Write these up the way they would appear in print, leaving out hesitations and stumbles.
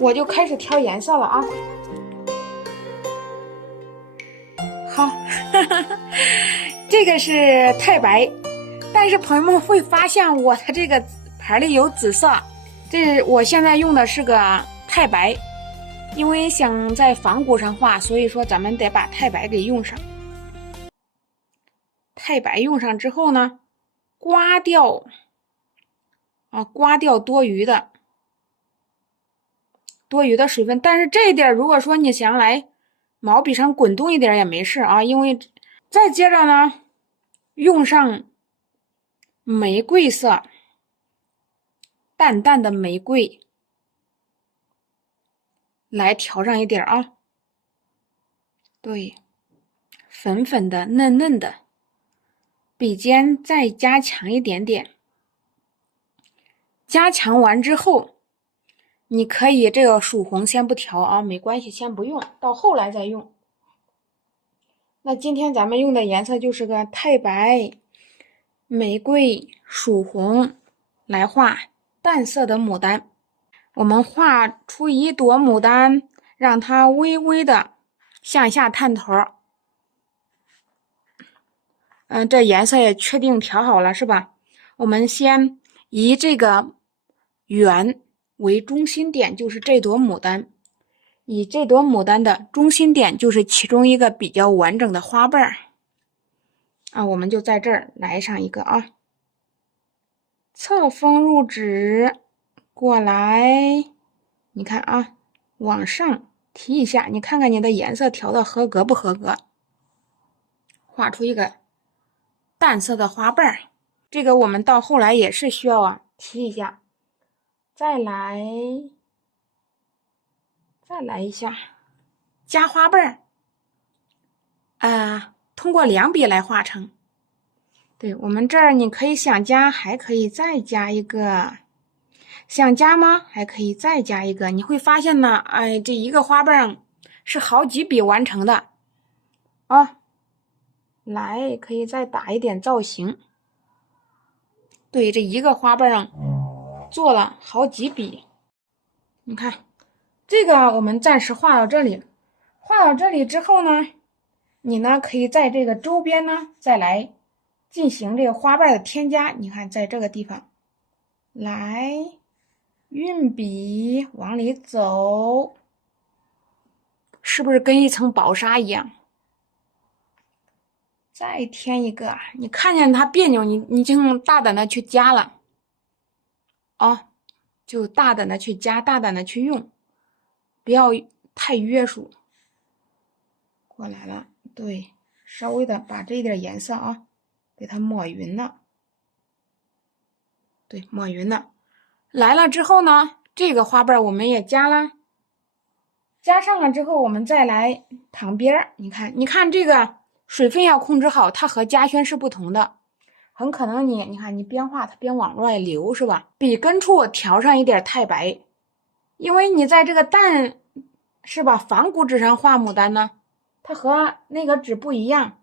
我就开始挑颜色了啊。好，这个是太白，但是朋友们会发现我的这个盘里有紫色，我现在用的是个太白，因为想在仿古上画，所以说咱们得把太白给用上。太白用上之后呢，刮掉多余的水分，但是这一点如果说你想来毛笔上滚动一点也没事啊，因为再接着呢，用上玫瑰色，淡淡的玫瑰来调上一点啊，对，粉粉的嫩嫩的，笔尖再加强一点点，加强完之后你可以这个曙红先不调啊，没关系，先不用，到后来再用。那今天咱们用的颜色就是个太白、玫瑰、曙红来画淡色的牡丹。我们画出一朵牡丹，让它微微的向下探头。这颜色也确定调好了是吧？我们先以这个圆为中心点，就是这朵牡丹。以这朵牡丹的中心点就是其中一个比较完整的花瓣啊，我们就在这儿来上一个啊，侧锋入指过来，你看啊，往上提一下，你看看你的颜色调的合格不合格？画出一个淡色的花瓣，这个我们到后来也是需要提一下，再来一下。加花瓣通过两笔来画成。对，我们这儿你可以想加，还可以再加一个。想加吗？还可以再加一个。你会发现呢，这一个花瓣是好几笔完成的啊。来，可以再打一点造型。对，这一个花瓣做了好几笔。你看，这个我们暂时画到这里。画到这里之后呢，你呢可以在这个周边呢再来进行这个花瓣的添加。你看，在这个地方来运笔往里走，是不是跟一层薄纱一样？再添一个，你看见它别扭，你就大胆的去加了就大胆的去加，大胆的去用，不要太约束。过来了，对，稍微的把这一点颜色给它抹匀了。对，抹匀了。来了之后呢，这个花瓣我们也加了，加上了之后，我们再来旁边，你看这个水分要控制好，它和嘉轩是不同的，很可能你看你边画它边往外流是吧？笔根处调上一点太白，因为你在这个淡是吧仿古纸上画牡丹呢，它和那个纸不一样，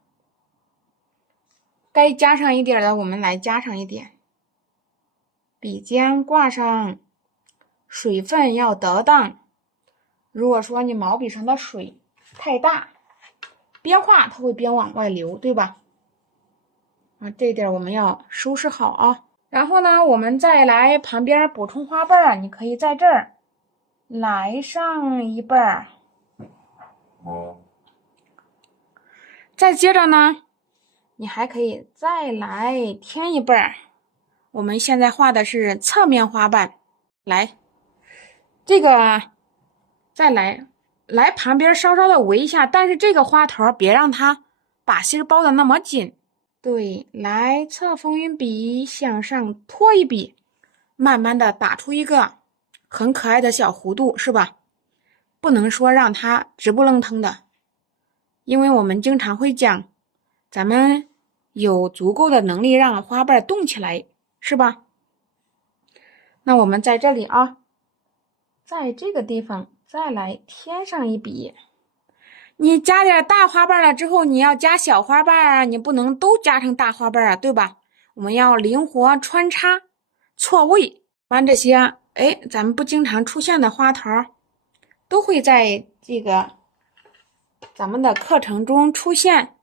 该加上一点的我们来加上一点。笔尖挂上，水分要得当。如果说你毛笔上的水太大，边画它会边往外流，对吧？这点我们要收拾好啊。然后呢，我们再来旁边补充花瓣，你可以在这儿来上一瓣。再接着呢，你还可以再来添一瓣。我们现在画的是侧面花瓣，来，这个再来旁边稍稍的围一下，但是这个花头别让它把芯包的那么紧。对，来侧锋运笔向上拖一笔，慢慢的打出一个很可爱的小弧度，是吧？不能说让它直不愣腾的，因为我们经常会讲，咱们有足够的能力让花瓣动起来，是吧？那我们在这里在这个地方再来添上一笔。你加点大花瓣了之后，你要加小花瓣你不能都加成大花瓣对吧？我们要灵活穿插错位，把这些咱们不经常出现的花头都会在这个咱们的课程中出现。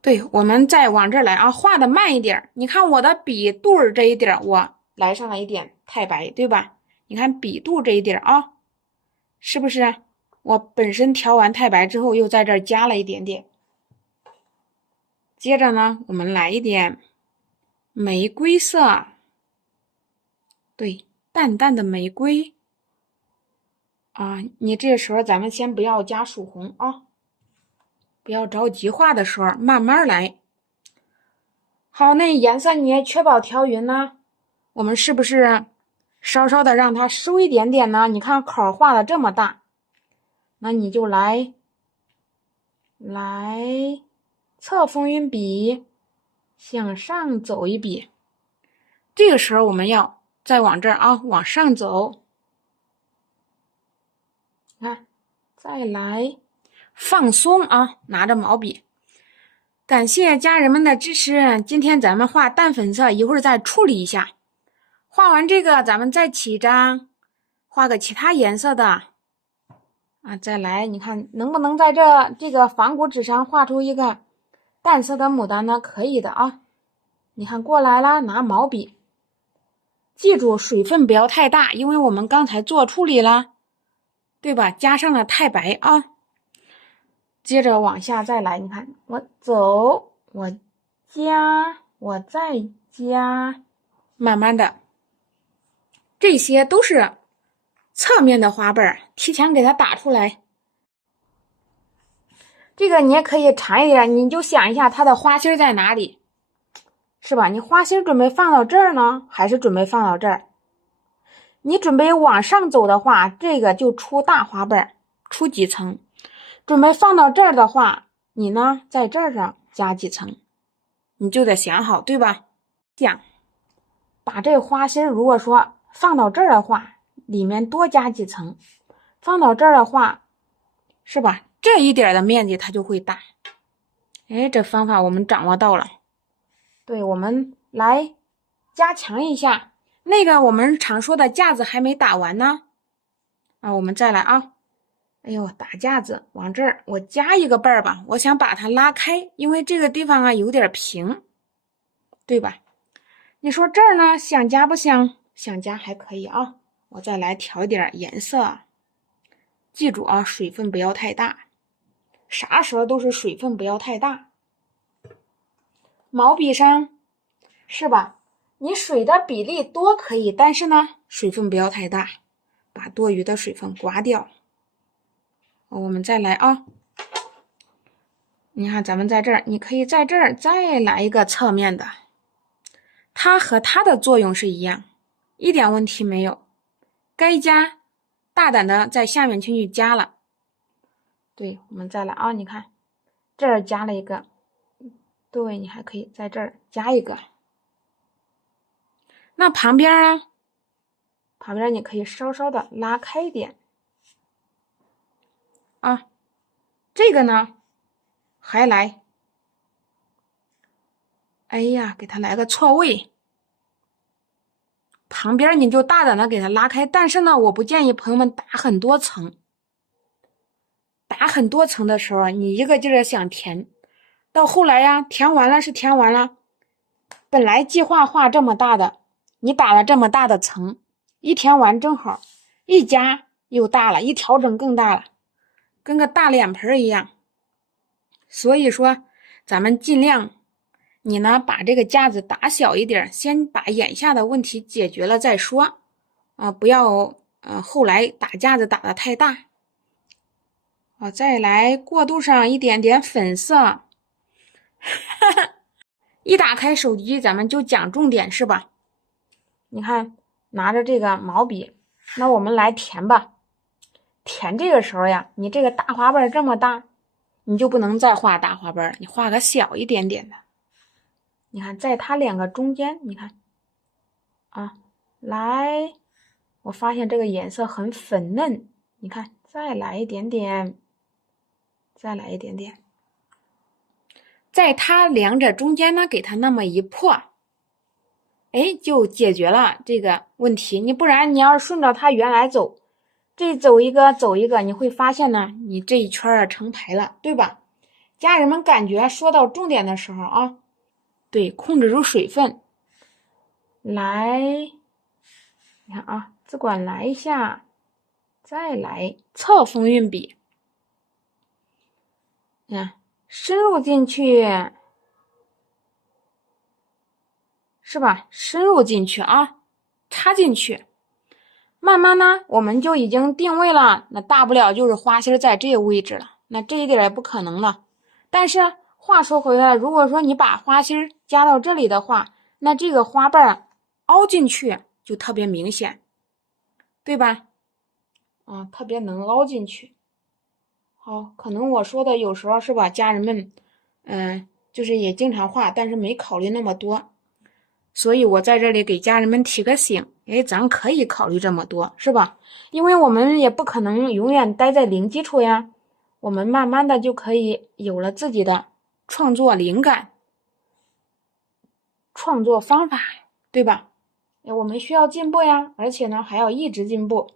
对，我们再往这儿来啊，画的慢一点。你看我的笔肚这一点，我来上了一点太白，对吧？你看笔肚这一点啊，是不是？我本身调完太白之后，又在这儿加了一点点。接着呢，我们来一点玫瑰色，对，淡淡的玫瑰啊。你这时候咱们先不要加曙红啊，不要着急画的时候慢慢来。好，那颜色你也确保调匀呢，我们是不是稍稍的让它收一点点呢？你看口画的这么大，那你就来侧风云笔向上走一笔。这个时候我们要再往这儿啊，往上走。看，再来放松啊，拿着毛笔。感谢家人们的支持。今天咱们画淡粉色，一会儿再处理一下。画完这个，咱们再起张，画个其他颜色的啊。再来，你看能不能在这个仿古纸上画出一个淡色的牡丹呢？可以的啊。你看过来了，拿毛笔，记住水分不要太大，因为我们刚才做处理了，对吧？加上了太白啊。接着往下再来，你看我走，我加，我再加，慢慢的，这些都是侧面的花瓣，提前给它打出来。这个你也可以长一点，你就想一下它的花心在哪里，是吧？你花心准备放到这儿呢，还是准备放到这儿？你准备往上走的话，这个就出大花瓣，出几层。准备放到这儿的话，你呢在这儿上加几层，你就得想好，对吧？想把这花心如果说放到这儿的话，里面多加几层，放到这儿的话，是吧？这一点的面积它就会大。哎，这方法我们掌握到了。对，我们来加强一下。那个我们常说的架子还没打完呢，啊，我们再来啊。哎呦，打架子往这儿我加一个瓣儿吧，我想把它拉开，因为这个地方啊有点平，对吧？你说这儿呢，想加不想？想加还可以啊。我再来调一点颜色，记住啊，水分不要太大，啥时候都是水分不要太大。毛笔上是吧？你水的比例多可以，但是呢，水分不要太大，把多余的水分刮掉。我们再来啊！你看，咱们在这儿，你可以在这儿再来一个侧面的，它和它的作用是一样，一点问题没有。该加，大胆的在下面去加了。对，我们再来啊！你看，这儿加了一个，对，你还可以在这儿加一个。那旁边啊，旁边你可以稍稍的拉开一点。啊，这个呢，还来，哎呀，给它来个错位，旁边你就大胆的给它拉开，但是呢，我不建议朋友们打很多层，打很多层的时候，你一个劲儿想填，到后来呀，填完了是填完了，本来计划画这么大的，你打了这么大的层，一填完正好，一加又大了，一调整更大了。跟个大脸盆一样，所以说咱们尽量，你呢把这个架子打小一点，先把眼下的问题解决了再说，不要后来打架子打得太大。再来过渡上一点点粉色，一打开手机咱们就讲重点是吧？你看拿着这个毛笔，那我们来填吧。填这个时候呀，你这个大花瓣这么大，你就不能再画大花瓣，你画个小一点点的。你看，在它两个中间，你看，啊，来，我发现这个颜色很粉嫩，你看，再来一点点，再来一点点，在它两者中间呢，给它那么一破，哎，就解决了这个问题。你不然你要是顺着它原来走，这走一个走一个，你会发现呢，你这一圈啊成排了，对吧？家人们感觉说到重点的时候啊，对，控制住水分，来，你看啊，只管来一下，再来侧风运笔，你看深入进去，是吧？深入进去啊，插进去。慢慢呢，我们就已经定位了，那大不了就是花心在这个位置了，那这一点也不可能了。但是话说回来，如果说你把花心加到这里的话，那这个花瓣凹进去就特别明显，对吧？啊，特别能凹进去。好，可能我说的有时候是吧，家人们，就是也经常画，但是没考虑那么多。所以我在这里给家人们提个醒，咱可以考虑这么多，是吧？因为我们也不可能永远待在零基础呀，我们慢慢的就可以有了自己的创作灵感、创作方法，对吧？我们需要进步呀，而且呢还要一直进步。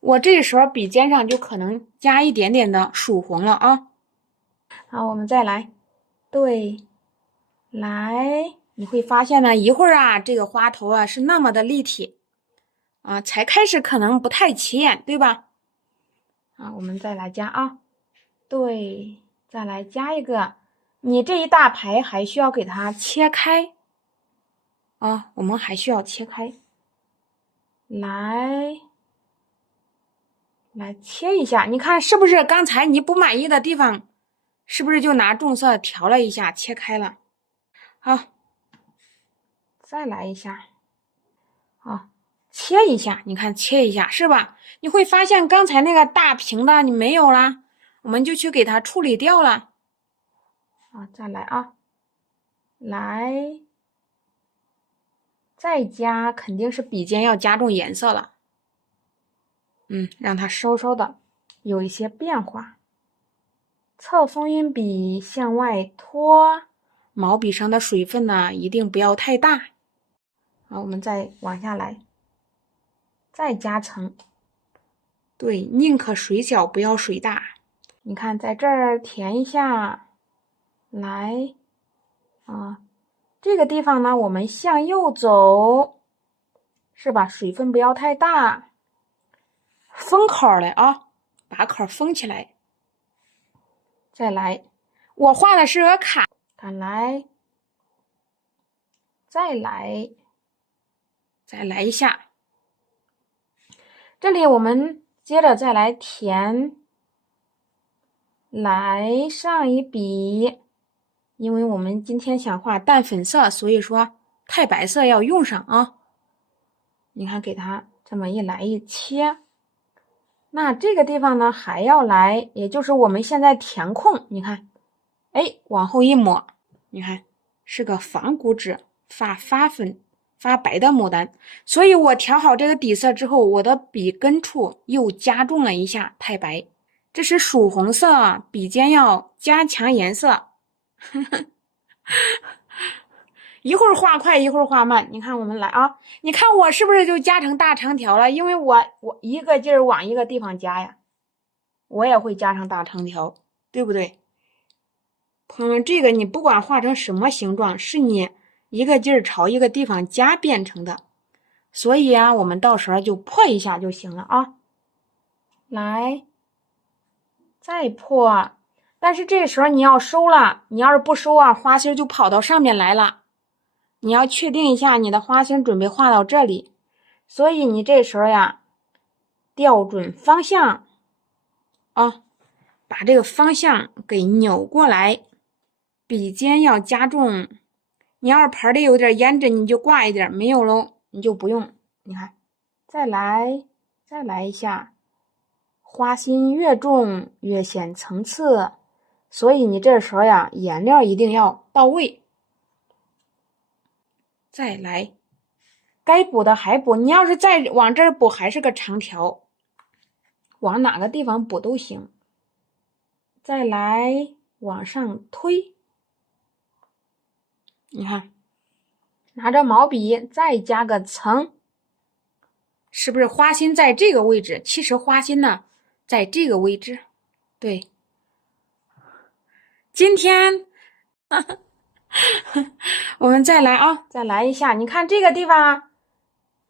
我这时候笔尖上就可能加一点点的曙红了啊。好，我们再来，对，来。你会发现呢，一会儿啊，这个花头啊是那么的立体啊，才开始可能不太起眼，对吧？啊，我们再来加啊，对，再来加一个，你这一大排还需要给它切开啊，我们还需要切开，来切一下，你看是不是刚才你不满意的地方，是不是就拿重色调了一下，切开了？好。再来一下，好，切一下，你看切一下是吧？你会发现刚才那个大平的你没有啦，我们就去给它处理掉了。啊，再来啊，来，再加肯定是笔尖要加重颜色了，让它稍稍的有一些变化。侧锋运笔向外拖，毛笔上的水分呢一定不要太大。好，我们再往下来，再加层。对，宁可水小不要水大。你看，在这儿填一下，来，啊，这个地方呢，我们向右走，是吧？水分不要太大，封口来啊，把口封起来。再来，我画的是个卡，看来，再来一下。这里我们接着再来填，来上一笔，因为我们今天想画淡粉色，所以说太白色要用上啊。你看，给它这么一来一切，那这个地方呢还要来，也就是我们现在填空，你看，往后一抹，你看是个仿古纸发粉发白的牡丹，所以我调好这个底色之后，我的笔根处又加重了一下太白，这是曙红色，笔尖要加强颜色。一会儿画快，一会儿画慢。你看，我们来啊！你看我是不是就加成大长条了？因为我一个劲儿往一个地方加呀，我也会加上大长条，对不对？朋友们，这个你不管画成什么形状，是你一个劲儿朝一个地方加变成的，所以啊，我们到时候就破一下就行了啊。来，再破，但是这时候你要收了，你要是不收啊，花心就跑到上面来了。你要确定一下你的花心准备画到这里，所以你这时候呀，调准方向啊，把这个方向给扭过来，笔尖要加重。你要是盆里有点胭脂，你就挂一点，没有喽，你就不用。你看，再来一下，花心越重越显层次，所以你这时候呀，颜料一定要到位。再来，该补的还补，你要是再往这儿补还是个长条，往哪个地方补都行。再来往上推，你看，拿着毛笔再加个层，是不是花心在这个位置？其实花心呢，在这个位置。对，今天我们再来啊，再来一下。你看这个地方，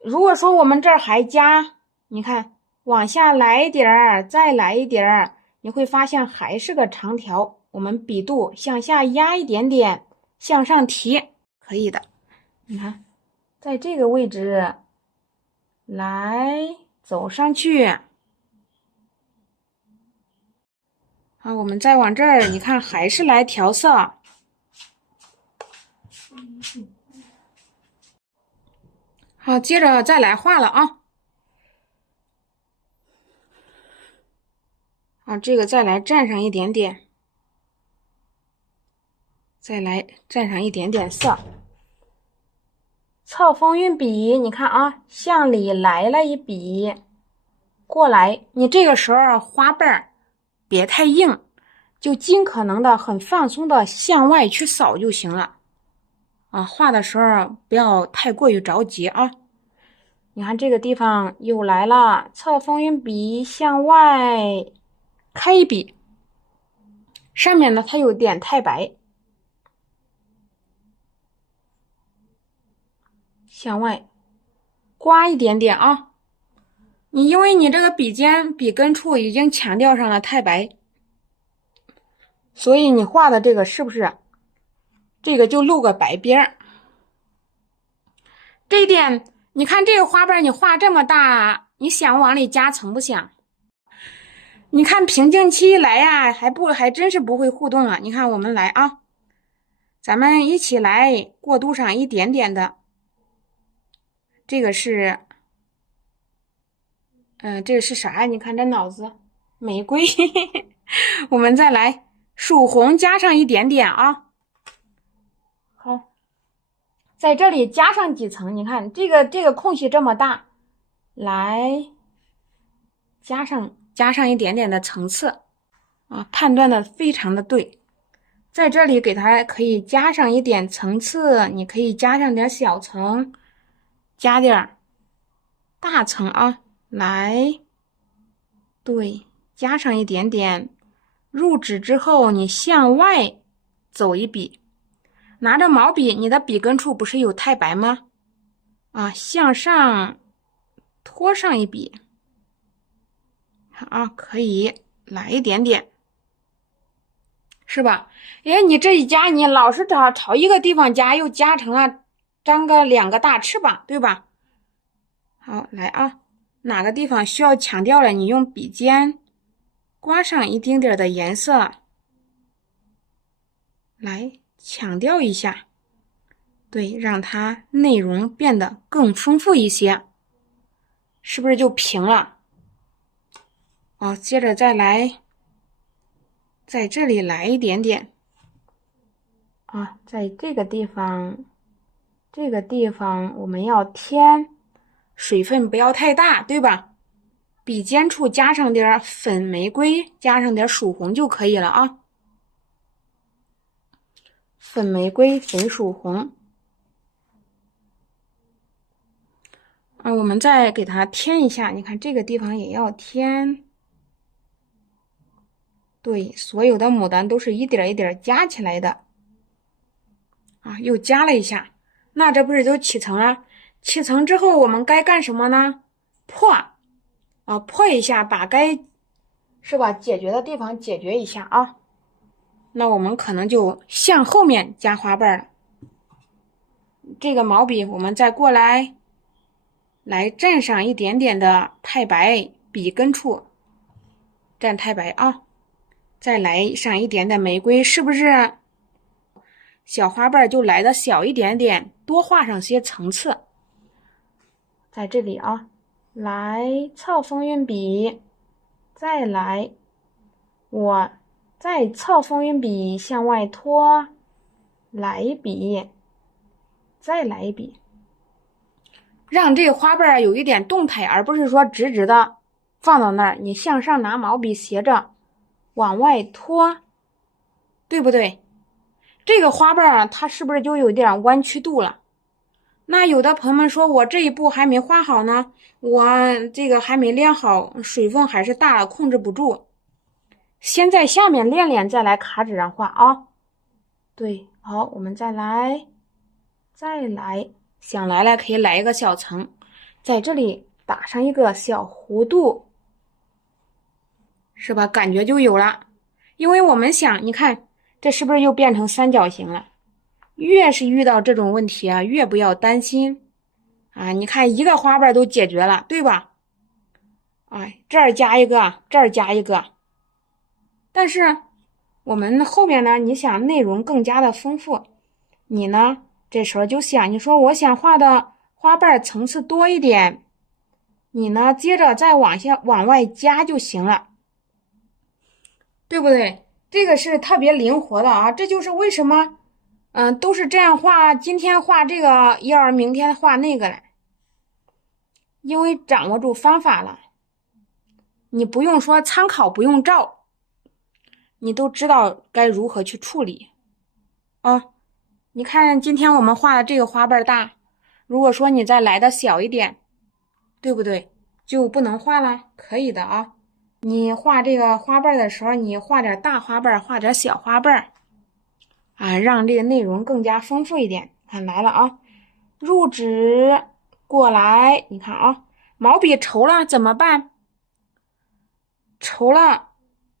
如果说我们这儿还加，你看往下来一点儿，再来一点儿，你会发现还是个长条。我们笔肚向下压一点点，向上提，可以的。你看，在这个位置来走上去。好，我们再往这儿，你看还是来调色。好，接着再来画了啊。好，这个再来蘸上一点点，再来蘸上一点点色。侧锋运笔，你看啊，向里来了一笔，过来。你这个时候花瓣别太硬，就尽可能的很放松的向外去扫就行了。啊，画的时候不要太过于着急啊。你看这个地方又来了，侧锋运笔向外开一笔，上面呢它有点太白，向外刮一点点啊。因为你这个笔尖笔根处已经强调上了太白，所以你画的这个是不是这个就露个白边儿？这一点你看这个花瓣你画这么大，你想往里加层不想？你看瓶颈期一来呀，还真是不会互动啊。你看我们来啊，咱们一起来过渡上一点点的。这个是这个是啥呀？你看这脑子，玫瑰。我们再来曙红加上一点点啊。好，在这里加上几层，你看这个空隙这么大，来加上一点点的层次啊，判断的非常的对。在这里给它可以加上一点层次，你可以加上点小层，加点大层啊。来，对，加上一点点，入纸之后你向外走一笔，拿着毛笔，你的笔根处不是有太白吗？啊，向上拖上一笔，啊，可以来一点点，是吧？哎，你这一加，你老是朝一个地方加，又加成了张个两个大翅膀，对吧？好，来啊。哪个地方需要强调了，你用笔尖刮上一丁点的颜色来强调一下，对，让它内容变得更丰富一些，是不是就平了？哦，接着再来，在这里来一点点啊，在这个地方我们要添水分不要太大，对吧？笔尖处加上点粉玫瑰，加上点曙红就可以了啊。粉玫瑰、粉曙红。我们再给它添一下，你看这个地方也要添。对，所有的牡丹都是一点一点加起来的。啊，又加了一下，那这不是就起层了？起层之后我们该干什么呢？破。破一下，把该是吧解决的地方解决一下啊。那我们可能就向后面加花瓣了。这个毛笔我们再过来蘸上一点点的太白，笔根处蘸太白啊。再来上一点的玫瑰，是不是小花瓣就来的小一点点，多画上些层次。在这里啊，来侧锋运笔，再来，我再侧锋运笔向外拖，来一笔，再来一笔，让这个花瓣有一点动态，而不是说直直的放到那儿，你向上拿毛笔斜着往外拖，对不对？这个花瓣它是不是就有点弯曲度了？那有的朋友们说我这一步还没画好呢，我这个还没练好，水分还是大了，控制不住。先在下面练练，再来卡纸上画啊。对，好，我们再来，想来可以来一个小层，在这里打上一个小弧度，是吧？感觉就有了。因为我们想，你看这是不是又变成三角形了？越是遇到这种问题啊，越不要担心啊！你看一个花瓣都解决了，对吧？哎，这儿加一个，这儿加一个。但是我们后面呢，你想内容更加的丰富，你呢这时候就想，你说我想画的花瓣层次多一点，你呢接着再往外加就行了，对不对？这个是特别灵活的啊，这就是为什么都是这样画，今天画这个页儿，明天画那个了，因为掌握住方法了，你不用说参考，不用照，你都知道该如何去处理啊。你看今天我们画的这个花瓣大，如果说你再来的小一点，对不对？就不能画了？可以的啊。你画这个花瓣的时候，你画点大花瓣，画点小花瓣啊，让这个内容更加丰富一点。看来了啊，入纸过来，你看啊，毛笔稠了怎么办？稠了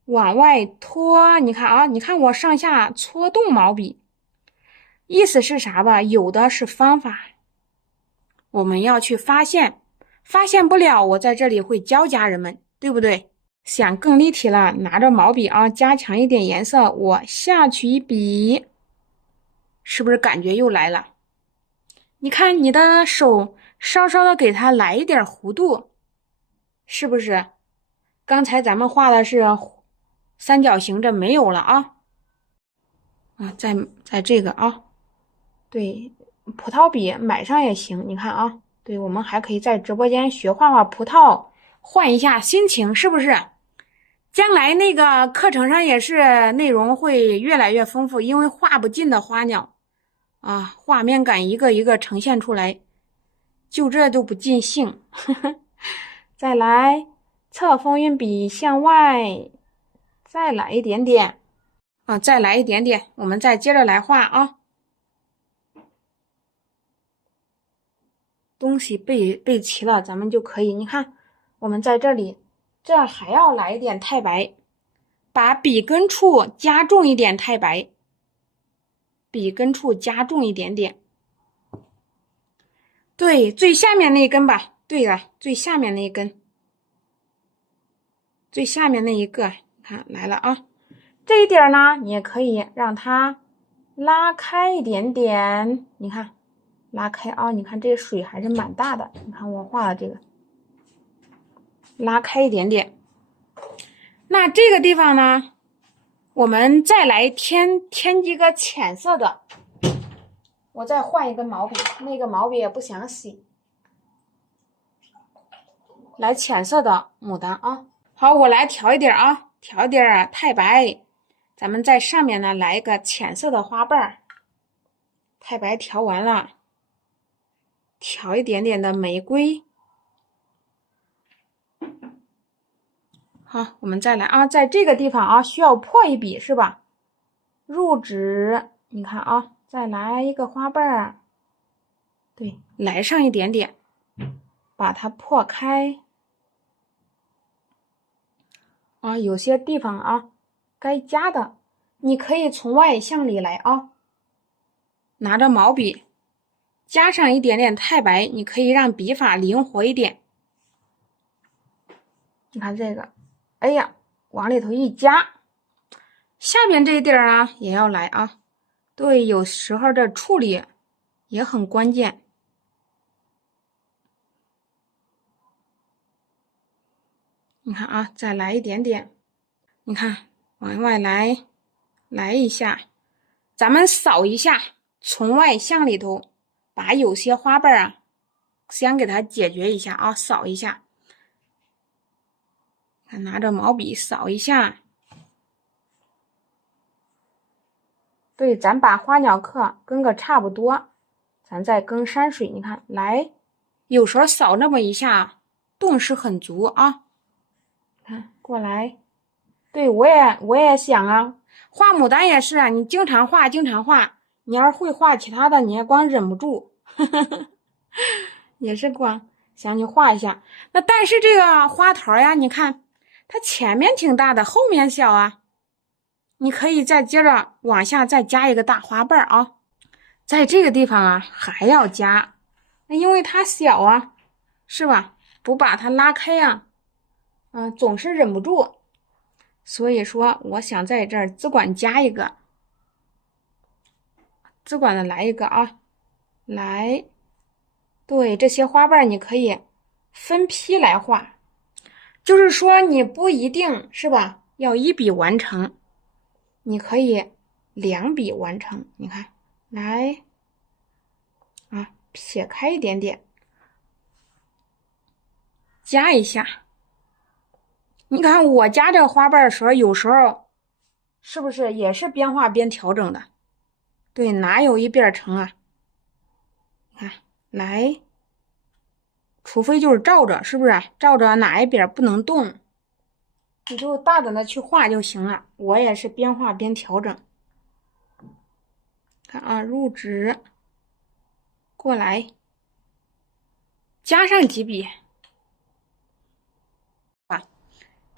往外拖，你看啊，你看我上下搓动毛笔，意思是啥吧？有的是方法，我们要去发现，发现不了，我在这里会教家人们，对不对？想更立体了，拿着毛笔啊，加强一点颜色，我下去一笔，是不是感觉又来了？你看你的手稍稍的给它来一点弧度，是不是？刚才咱们画的是三角形，这没有了啊。在这个啊，对，葡萄笔买上也行。你看啊，对，我们还可以在直播间学画葡萄，换一下心情，是不是？将来那个课程上也是内容会越来越丰富，因为画不尽的花鸟啊，画面感一个一个呈现出来，就这都不尽兴。再来，侧锋运笔向外，再来一点点啊，再来一点点，我们再接着来画啊。东西备齐了，咱们就可以。你看，我们在这里，这儿还要来一点太白，把笔根处加重一点太白，笔根处加重一点点。对，最下面那一根吧。对了，最下面那一根，最下面那一个，看来了啊。这一点呢，你也可以让它拉开一点点。你看。拉开啊，你看这水还是蛮大的。你看我画的这个，拉开一点点。那这个地方呢，我们再来添几个浅色的。我再换一根毛笔，那个毛笔也不想洗。来浅色的牡丹啊。好，我来调一点啊，调一点太白。咱们在上面呢来一个浅色的花瓣，太白调完了。调一点点的玫瑰，好，我们再来啊，在这个地方啊，需要破一笔是吧？入纸，你看啊，再来一个花瓣，对，来上一点点，把它破开啊，有些地方啊，该加的，你可以从外向里来啊，拿着毛笔。加上一点点太白，你可以让笔法灵活一点。你看这个，哎呀，往里头一加，下边这一点啊也要来啊。对，有时候这处理也很关键。你看啊，再来一点点，你看往外来一下，咱们扫一下，从外向里头。把有些花瓣啊，先给它解决一下啊，扫一下。看，拿着毛笔扫一下。对，咱把花鸟课跟个差不多，咱再跟山水，你看来，有时候扫那么一下，动势很足啊。看过来，对我也想啊，画牡丹也是啊，你经常画，你要是会画其他的，你也光忍不住，也是光想去画一下。那但是这个花桃呀，你看它前面挺大的，后面小啊。你可以再接着往下再加一个大花瓣啊，在这个地方啊还要加，那因为它小啊，是吧？不把它拉开啊，总是忍不住，所以说我想在这儿只管加一个，只管的来一个啊，来，对，这些花瓣你可以分批来画，就是说你不一定是吧，要一笔完成。你可以2笔完成，你看，来，撇开一点点，加一下。你看我加这个花瓣的时候，有时候是不是也是边画边调整的？对，哪有一边成啊？你看，来，除非就是照着，是不是？照着哪一边不能动，你就大胆的去画就行了。我也是边画边调整。看啊，入纸过来，加上几笔。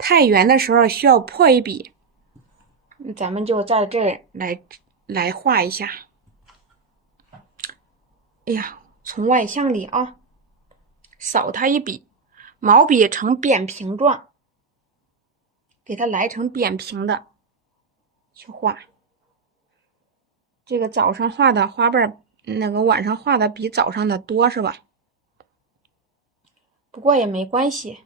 太圆的时候需要破一笔，咱们就在这儿来画一下。哎呀，从外向里啊，扫它一笔，毛笔呈扁平状，给它来成扁平的去画。这个早上画的花瓣，那个晚上画的比早上的多是吧？不过也没关系。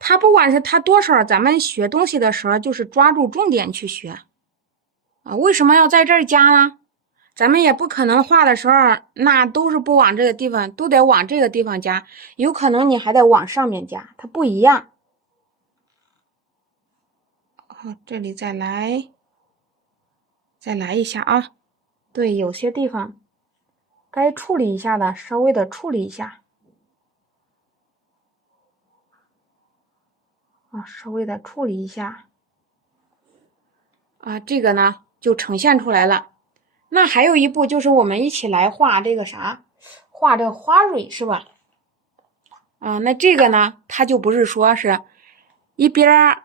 它不管是它多少，咱们学东西的时候就是抓住重点去学啊。为什么要在这儿加呢？咱们也不可能画的时候那都是不往这个地方，都得往这个地方加，有可能你还得往上面加，它不一样。好，这里再来一下啊。对，有些地方该处理一下的稍微的处理一下。稍微的处理一下这个呢就呈现出来了。那还有一步就是我们一起来画这个啥，画这个花蕊是吧？那这个呢，它就不是说是一边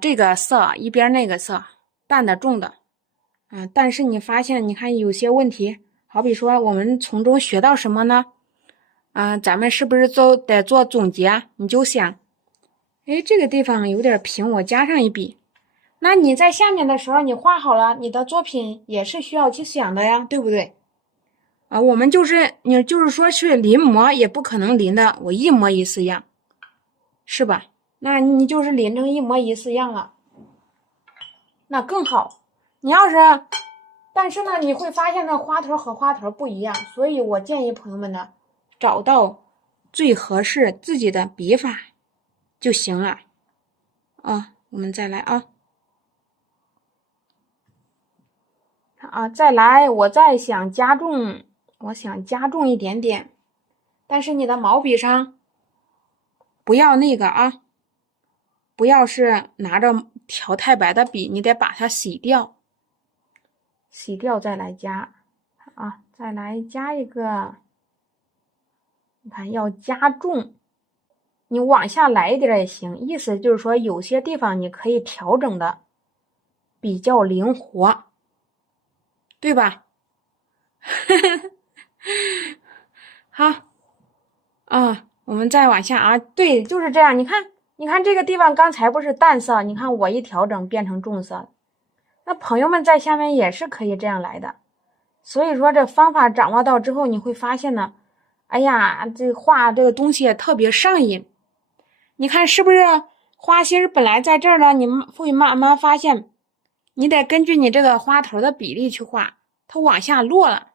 这个色一边那个色，淡的重的但是你发现你看有些问题，好比说我们从中学到什么呢？咱们是不是都得做总结？你就想这个地方有点平，我加上一笔。那你在下面的时候，你画好了，你的作品也是需要去想的呀，对不对？我们你就是说去临摹，也不可能临的我一模一式样，是吧？那你就是临成一模一式样了，那更好。你要是，但是呢，你会发现呢，花头和花头不一样，所以我建议朋友们呢，找到最合适自己的笔法就行了。我们再来再来，我再想加重，一点点，但是你的毛笔上不要那个不要是拿着调太白的笔，你得把它洗掉再来加再来加一个，你看要加重，你往下来一点也行，意思就是说有些地方你可以调整的比较灵活，对吧？好我们再往下对，就是这样。你看这个地方刚才不是淡色，你看我一调整变成重色，那朋友们在下面也是可以这样来的。所以说这方法掌握到之后，你会发现呢，哎呀，这画这个东西也特别上瘾。你看是不是花心本来在这儿呢？你们会慢慢发现，你得根据你这个花头的比例去画，它往下落了。